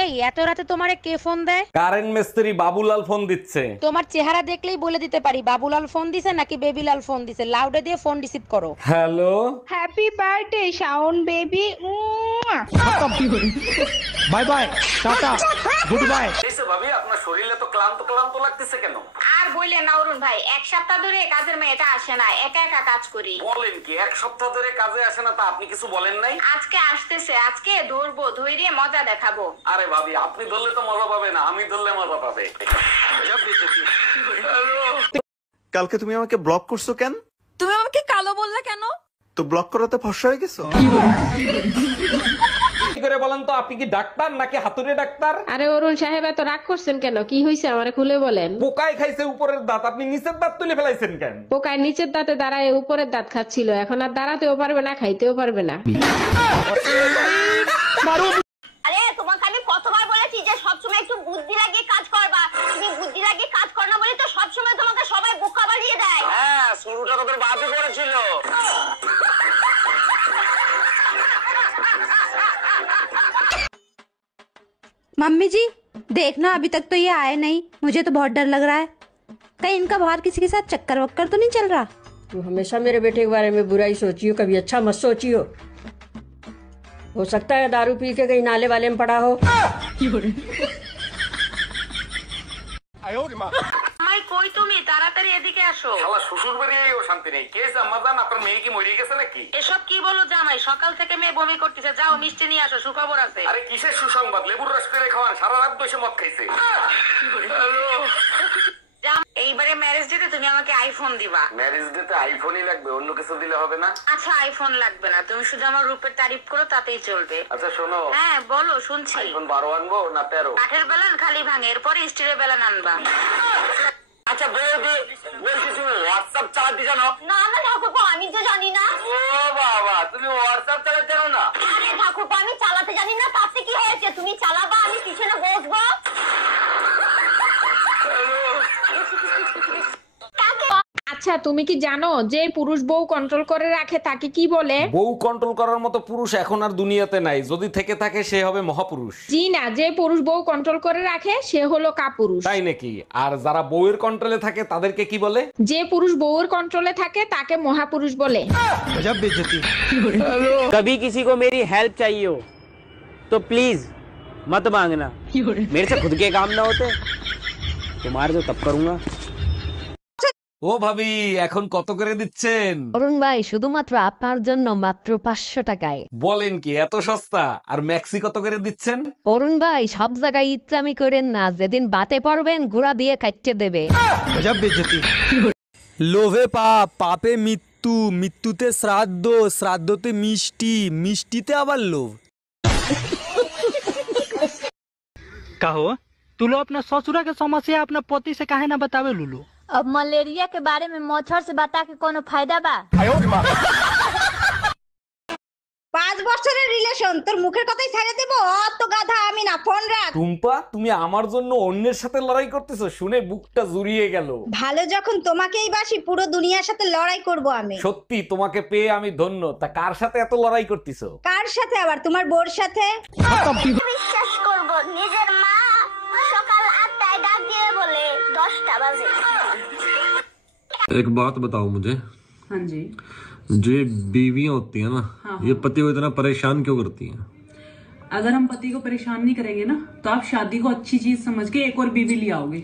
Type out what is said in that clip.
এই এত রাতে তোমারে কে ফোন দেয়? কারেন্ট মিস্ত্রি বাবুলাল ফোন দিচ্ছে। তোমার চেহারা দেখলেই বলে দিতে পারি বাবুলাল ফোন দিছে নাকি বেবিলাল ফোন দিছে। লাউডে দিয়ে ফোন রিসিভ করো। Hello, happy birthday Shaon baby. Bye bye, tata, good bye. ভাবি আপনার শরীরে তো ক্লান্ত ক্লান্ত লাগতেছে কেন? আর বললেন না অরুণ ভাই, এক সপ্তাহ ধরে কাজের মেয়েটা আসে না, একা একা কাজ করি। বলেন কি, এক সপ্তাহ ধরে কাজে আসে না? তা আপনি কিছু বলেন নাই? আজকে আসতেছে, আজকে ধরবো, ধৈর্য মজা দেখাবো। আরে ভাবি, আপনি ধরলে তো মজা পাবে না, আমি ধরলে মজা পাবে। কালকে তুমি আমাকে ব্লক করছো কেন? তুমি আমাকে কালো বললা কেন? তো ব্লক করাতে ফর্সা হয়ে গেছো? কি করে বলেন তো, আপনি কি ডাক্তার নাকি হাতুড়ে ডাক্তার? আরে অরুণ সাহেব এত রাগ করছেন কেন? কি হয়েছে আমারে খুলে বলেন। পোকায় খাইছে উপরের দাঁত, আপনি নিচের দাঁত তুলে ফেলাইছেন কেন? পোকায় নিচের দাঁতে দাঁড়ায় উপরের দাঁত খাচ্ছিল, এখন আর দাঁড়াতেও পারবে না, খাইতেও পারবে না। আরে তোমাকে আমি কতবার বলেছি যে সবসময় একটু বুদ্ধি লাগিয়ে কাজ করবা, তুমি বুদ্ধি লাগিয়ে কাজ কর না বলে তো সবসময় তোমাকে সবাই বোকা বানিয়ে দেয়। হ্যাঁ, শুরুটা তোদের বাপে করেছিল। मम्मी जी देखना, अभी तक तो ये आए नहीं। मुझे तो बहुत डर लग रहा है, कहीं इनका बाहर किसी के साथ चक्कर वक्कर तो नहीं चल रहा। तू हमेशा मेरे बेटे के बारे में बुराई सोची हो, कभी अच्छा मत सोची हो सकता है दारू पी के कहीं नाले वाले में पड़ा हो। আমায় কই তুমি, তাড়াতাড়ি এদিকে আসো। শালা শ্বশুর বাড়িও শান্তি নেই। কে জামাজান, আপনার মেয়ে কি মরে গেছে নাকি? এসব কি বলো জামাই, সকাল থেকে মেয়ে বমি করতেছে, যাও মিষ্টি নিয়ে আসো, সুখবর আছে। আরে কিসের সুসংবাদ? লেবুর রস করে খাওয়ান, সারা রাত বসে মদ খাইছে। এইবারে ম্যারেজ ডেতে তুমি আমাকে আইফোন দিবা। ম্যারেজ ডেতে আইফোনই লাগবে, অন্য কিছু দিলে হবে না? আচ্ছা আইফোন লাগবে না, তুমি শুধু আমার রূপের তারিফ করো, তাতেই চলবে। আচ্ছা শোনো, হ্যাঁ বলো, শুনছি। আইফোন 12 আনবো না 13? কাঠের বেলান খালি ভাঙে, এরপরে স্টিলের বেলান আনবা। আচ্ছা বৌদি, বলছি তুমি হোয়াটসঅ্যাপ চালাতে জানো? না না ঠাকুরপো, আমি তো জানি না। ও বাবা, তুমি হোয়াটসঅ্যাপ চালাতে জানো না? আরে ঠাকুরপো, আমি চালাতে জানি না, তাতে কি হয়েছে? তুমি চালাবা, আমি পিছনে বসবো। আচ্ছা তুমি কি জানো যে পুরুষ বউ কন্ট্রোল করে রাখে তাকে কি বলে? বউ কন্ট্রোল করার মতো পুরুষ এখন আর দুনিয়াতে নাই, যদি থেকে থাকে সে হবে মহাপুরুষ। জি না, যে পুরুষ বউ কন্ট্রোল করে রাখে সে হলো কাপুরুষ। তাই নাকি? আর যারা বউয়ের কন্ট্রোলে থাকে তাদেরকে কি বলে? যে পুরুষ বউর কন্ট্রোলে থাকে তাকে মহাপুরুষ বলে। गजब बेइज्जती। कभी किसी को मेरी हेल्प चाहिए हो तो प्लीज मत मांगना, मेरे से खुद के काम ना होते तुम्हारे तो तब करूंगा। ও ভাবি, এখন কত করে দিচ্ছেন? অরুণ ভাই শুধুমাত্র আপনার জন্য মাত্র 500 টাকায়। বলেন কি, এত সস্তা? আর ম্যাক্সি কত করে দিচ্ছেন? অরুণ ভাই সব জায়গায় ইচ্ছামি করেন না, যেদিন বাতে পড়বেন ঘোড়া দিয়ে কাটতে দেবে। गजब बेइज्जती। লোভে পাপ, পাপে মৃত্যু, মৃত্যুতে শ্রাদ্ধ, শ্রাদ্ধতে মিষ্টি, মিষ্টিতে আবার লোভ। कहो तू लो अपना ससुरा के समस्या अपना पति से काहे ना बतावे लुलू? अब मलेरिया के बारे में मच्छर से बता के कोनो फायदा बा? 5 বছরের রিলেশন, তোর মুখের কথাই ছেড়ে দেব? অত গাধা আমি না, ফোন রাখ। টুম্পা, তুমি আমার জন্য অন্যের সাথে লড়াই করতেছো, শুনে বুকটা জুড়িয়ে গেল। ভালো যখন তোমাকেই বাসি, পুরো দুনিয়ার সাথে লড়াই করব আমি। সত্যি তোমাকে পেয়ে আমি ধন্য। তা কার সাথে এত লড়াই করতেছো? কার সাথে আবার? তোমার বোর সাথে। বিশ্বাস করব, নিজের মা সকাল 8টায় ডাক দিয়ে বলে 10টা বাজে। एक बात बताओ मुझे। हाँ जी। जो ये बीवियां होती है ना, ये पति को इतना परेशान क्यों करती हैं? अगर हम पति को परेशान नहीं करेंगे ना तो आप शादी को अच्छी चीज समझ के एक और बीवी ले आओगे।